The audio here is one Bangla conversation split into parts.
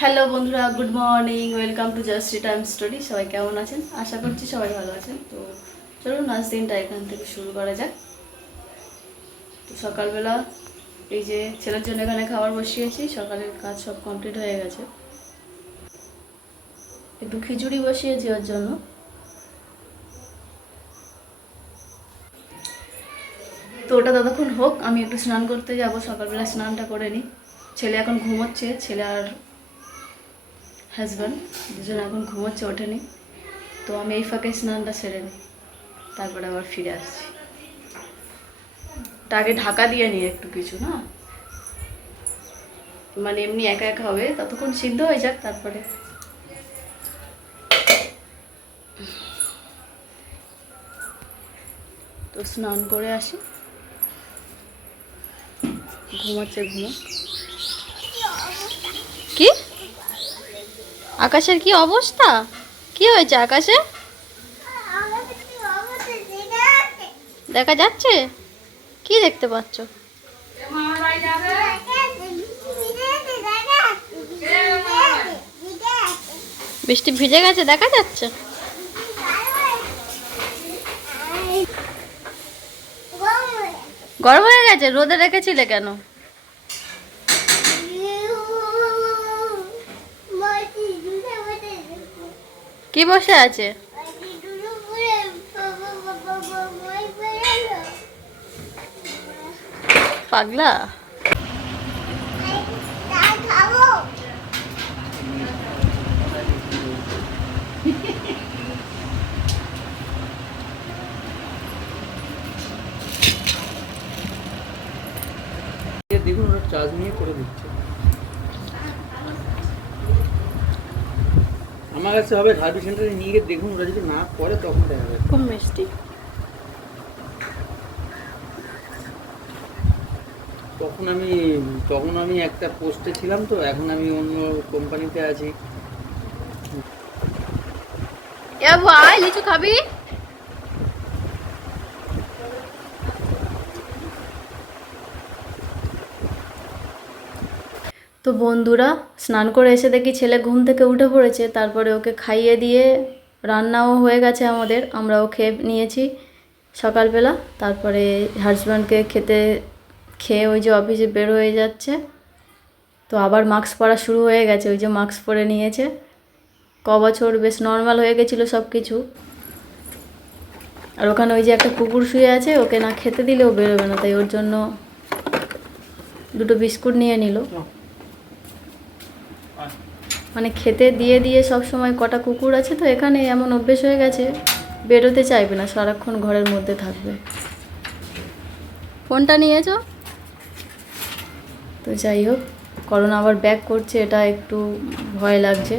হ্যালো বন্ধুরা good morning welcome to just time story সবাই কেমন আছেন? আশা করছি সবাই ভালো আছেন। তো চলুন, আজ দিনটা এখান থেকে শুরু করা যাক। তো সকালবেলা এই যে ছেলের জন্য এখানে খাবার বসিয়েছি, সকালের কাজ সব কমপ্লিট হয়ে গেছে। একটু খিচুড়ি বসিয়েছি ওর জন্য। তো ওটা ততক্ষণ হোক, আমি একটু স্নান করতে যাব, সকালবেলা স্নানটা করে নিই। ছেলে এখন ঘুমোচ্ছে, ছেলে আর হাজব্যান্ড দুজন এখন ঘুমোচ্ছে, ওঠেনি। তো আমি এই ফাঁকে স্নানটা সেরে নিই। তারপরে আবার ফিরে আসছি। তা আগে ঢাকা দিয়ে নিই একটু কিছু, না? মানে এমনি একা একা হবে, ততক্ষণ সিদ্ধ হয়ে যাক, তারপরে। তো স্নান করে আসি। ঘুমাচ্ছে ঘুমো আকাশের কি অবস্থা? কি হয়েছে আকাশে? দেখা যাচ্ছে? কি দেখতে পাচ্ছ? বৃষ্টি ভিজে গেছে, দেখা যাচ্ছে? গরম হয়ে গেছে? রোদে রেখেছিলে কেন? কি বসে আছে? পাগলা? দেখুন ওরা চার্জ নিয়ে করে দিচ্ছে। কাছে হবে সার্ভিস সেন্টারে নিয়ে গিয়ে দেখুন ওরা যদি না করে তখন দেখা যাবে। খুব মিষ্টি। তখন আমি তখন আমি একটা পোস্টে ছিলাম তো এখন আমি অন্য কোম্পানিতে আছি। এ ভাই লিচু খাবি? তো বন্ধুরা স্নান করে এসে দেখি ছেলে ঘুম থেকে উঠে পড়েছে, তারপরে ওকে খাইয়ে দিয়ে রান্নাও হয়ে গেছে আমাদের, আমরাও খেয়ে নিয়েছি সকালবেলা। তারপরে হাজব্যান্ডকে খেতে খেয়ে ওই যে অফিসে বের হয়ে যাচ্ছে। তো আবার মাস্ক পরা শুরু হয়ে গেছে, ওই যে মাস্ক পরে নিয়েছে। ক বছর বেশ নর্মাল হয়ে গেছিল সব কিছু আর ওখানে ওই যে একটা কুকুর শুয়ে আছে, ওকে না খেতে দিলেও বেরোবে না, তাই ওর জন্য দুটো বিস্কুট নিয়ে নিল। মানে খেতে দিয়ে দিয়ে সব সময় কটা কুকুর আছে তো এখানে এমন অভ্যেস হয়ে গেছে বেরোতে চাইবে না সারাক্ষণ ঘরের মধ্যে থাকবে। ফোনটা নিয়েছো? তো যাই হোক করোনা আবার ব্যাক করছে এটা একটু ভয় লাগছে।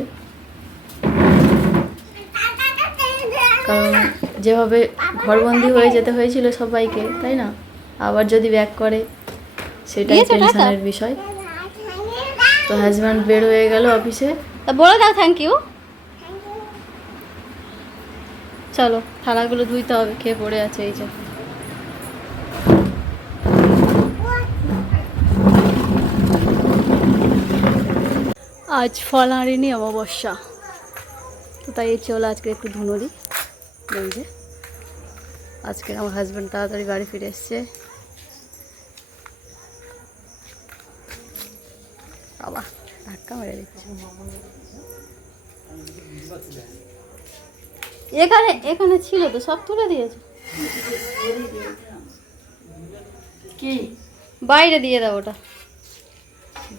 কারণ যেভাবে ঘরবন্দি হয়ে যেতে হয়েছিল সবাইকে তাই না? আবার যদি ব্যাক করে সেটাই টেনশনের বিষয়। তো হাজব্যান্ড বের হয়ে গেল অফিসে তা বলে দাও থ্যাংক ইউ চলো, থালাগুলো ধুইতে হবে, খেয়ে পড়ে আছে এই যে। আজ ফল ফলারিনি অমাবস্যা। তো তাই এই চলো আজকে একটু ধুনো দিই। যে। আজকে আমার হাজব্যান্ড তাড়াতাড়ি বাড়ি ফিরে এসছে। বাবা ধাক্কা মেরে দিচ্ছে। এখানে এখানে ছিল তো সব তুলে দিয়েছে। কি? বাইরে দিয়ে দাও ওটা।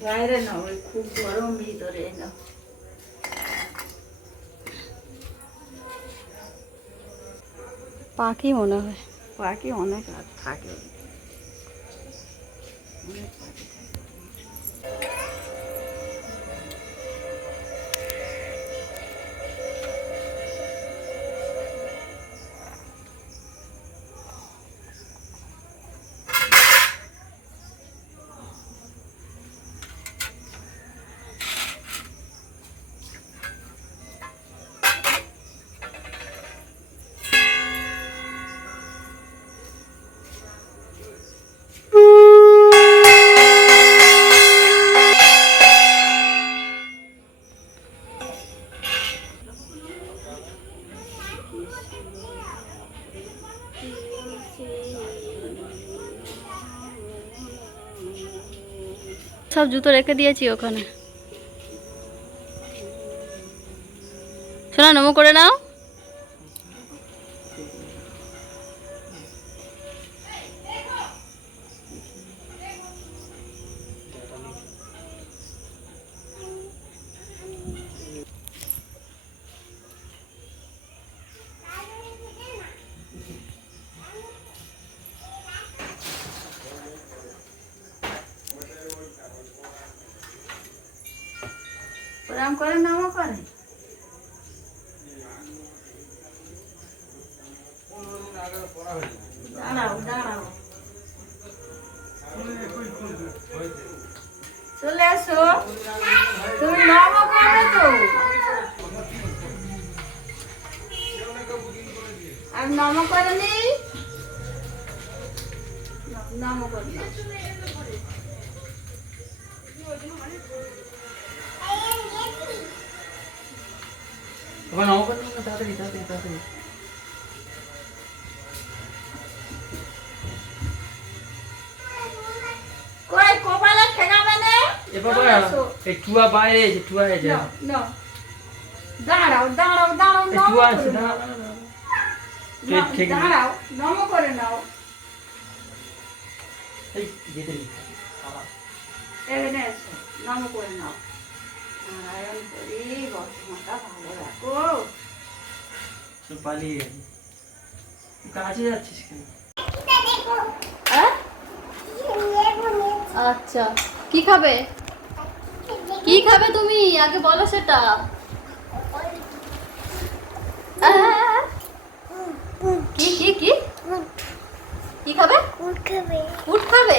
বাইরে না ওই খুব গরম ভিতরে না পাখি মনে হয়। পাখি অনেক থাকে। অনেক পাখি থাকে। সব জুতো রেখে দিয়েছি ওখানে। শোনা নমো করে নাও। করে নামও করে। দাঁড়াও দাঁড়াও। চলে আসো। তুমি নামও করবে তো। আর নামও করেনি নামও করে নাও। তোমার তাড়াতাড়ি তাড়াতাড়ি তাড়াতাড়ি। কই কপালে ঠেকাবে না এ বাবা এই টুয়া বাইরে এসে। দাঁড়াও দাঁড়াও দাঁড়াও টুয়া আছে। দাঁড়াও নম করে নাও। এই যেতে নম করে নাও। নারায়ণ করি বর্তমানটা ভালো রাখো। তো পালিয়ে গেছে যাচ্ছিস কেন? হ্যাঁ? আচ্ছা। কি খাবে? কি খাবে তুমি? আগে বলো সেটা! কি কি কি? কি খাবে? ফুড খাবে।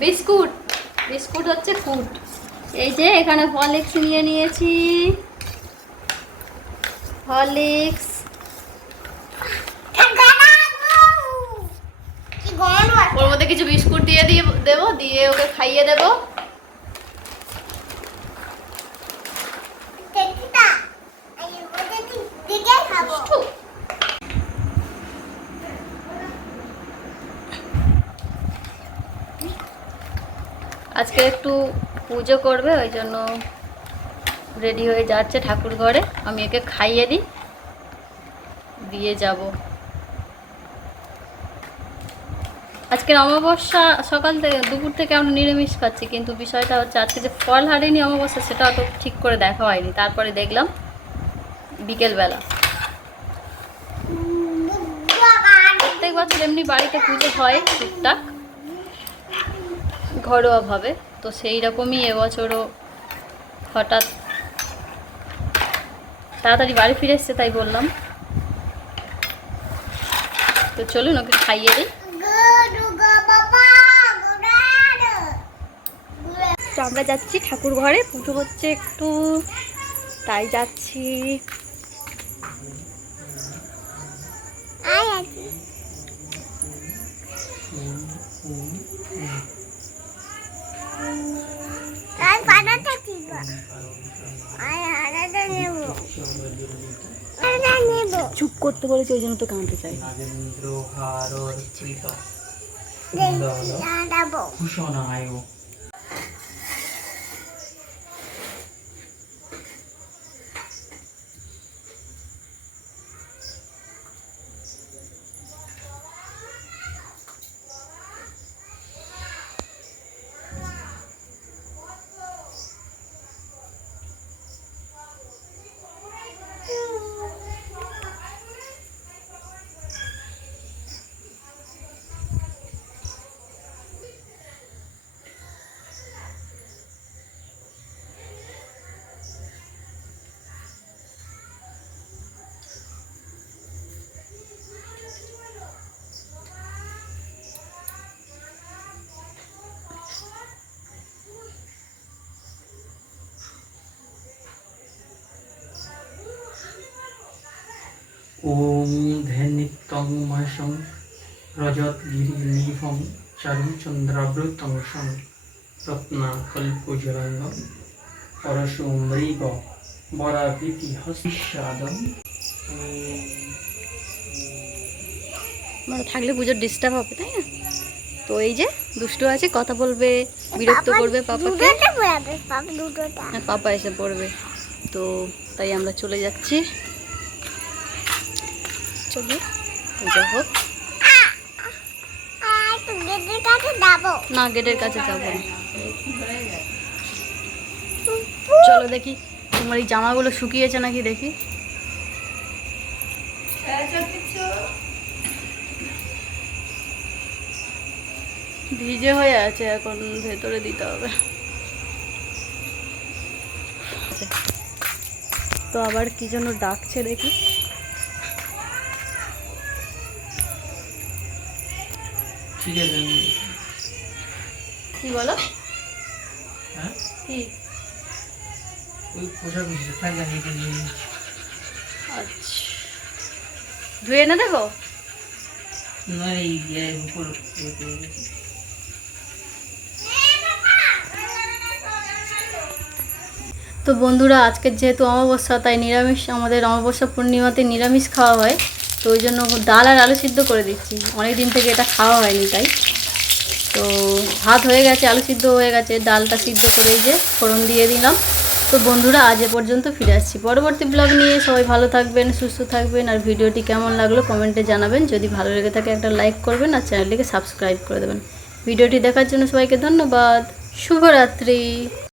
বিস্কুট। বিস্কুট হচ্ছে কুট। এই যে এখানে হরলিক্স নিয়ে নিয়েছি। হরলিক্স। ওর মধ্যে কিছু বিস্কুট দিয়ে দিয়ে দেবো দিয়ে ওকে খাইয়ে দেবো দুষ্টু। আজকে একটু পুজো করবে, ওই জন্য রেডি হয়ে যাচ্ছে ঠাকুর ঘরে। আমি একে খাইয়ে দিই, দিয়ে যাব। আজকের অমাবস্যা সকাল থেকে, দুপুর থেকে আমরা নিরামিষ খাচ্ছি, কিন্তু বিষয়টা হচ্ছে আজকে যে ফল হারিনি অমাবস্যা, সেটা অত ঠিক করে দেখা হয়নি। তারপরে দেখলাম বিকেলবেলা। প্রত্যেক বছর এমনি বাড়িতে পুজো হয়, টুকটাক। ঘরোয়াভাবে, তো সেই রকমই এবছরও হঠাৎ তাড়াতাড়ি বাড়ি ফিরে এসছে তাই বললাম। তো চলুন ওকে খাইয়ে দিই। তো আমরা যাচ্ছি ঠাকুর ঘরে, পুজো হচ্ছে একটু, তাই যাচ্ছি। চুপ করতে বলেছি ওই জন্য তো কানতে চাই। নাগেন্দ্র হারর ওম ধ্যানিত্যং মাসং রজতগিরিনিভং চারুচন্দ্রাবৃতং সং রত্নাকল্পজলঙ্গম পরশুমৃগ বরাভীতি হস্যাদম মানে থাকলে পুজোর ডিস্টার্ব হবে তাই না? তো এই যে দুষ্টু আছে কথা বলবে বিরক্ত করবে পাপাকে। হ্যাঁ পাপা এসে পড়বে। তো তাই আমরা চলে যাচ্ছি। চলো পূজা না গেটের কাছে যাব। চলো দেখি, তোমার এই জামাগুলো শুকিয়েছে নাকি দেখি। ভিজে হয়ে আছে, এখন ভেতরে দিতে হবে। তো আবার কি জন্য ডাকছে দেখি। ঠিক আছে আমি কি বলো? হ্যাঁ? কি? ওই পোশাক থাক আমি এটা নিয়ে আচ্ছা। ধুয়ে না দেখো না এই উপর। তো বন্ধুরা আজকের যেহেতু অমাবস্যা তাই নিরামিষ আমাদের অমাবস্যা পূর্ণিমাতে নিরামিষ খাওয়া হয়। তো ওই জন্য ডাল আর আলু সিদ্ধ করে দিচ্ছি। অনেক দিন থেকে এটা খাওয়া হয়নি তাই। তো ভাত হয়ে গেছে, আলু সিদ্ধ হয়ে গেছে, ডালটা সিদ্ধ করে যে ফোড়ন দিয়ে দিলাম। তো বন্ধুরা, আজ এ পর্যন্ত ফিরে আসছি। পরবর্তী ব্লগ নিয়ে সবাই ভালো থাকবেন, সুস্থ থাকবেন। আর ভিডিওটি কেমন লাগল কমেন্টে জানাবেন। যদি ভালো লেগে থাকে একটা লাইক করবেন আর চ্যানেলটিকে সাবস্ক্রাইব করে দেবেন। ভিডিওটি দেখার জন্য সবাইকে ধন্যবাদ। শুভরাত্রি।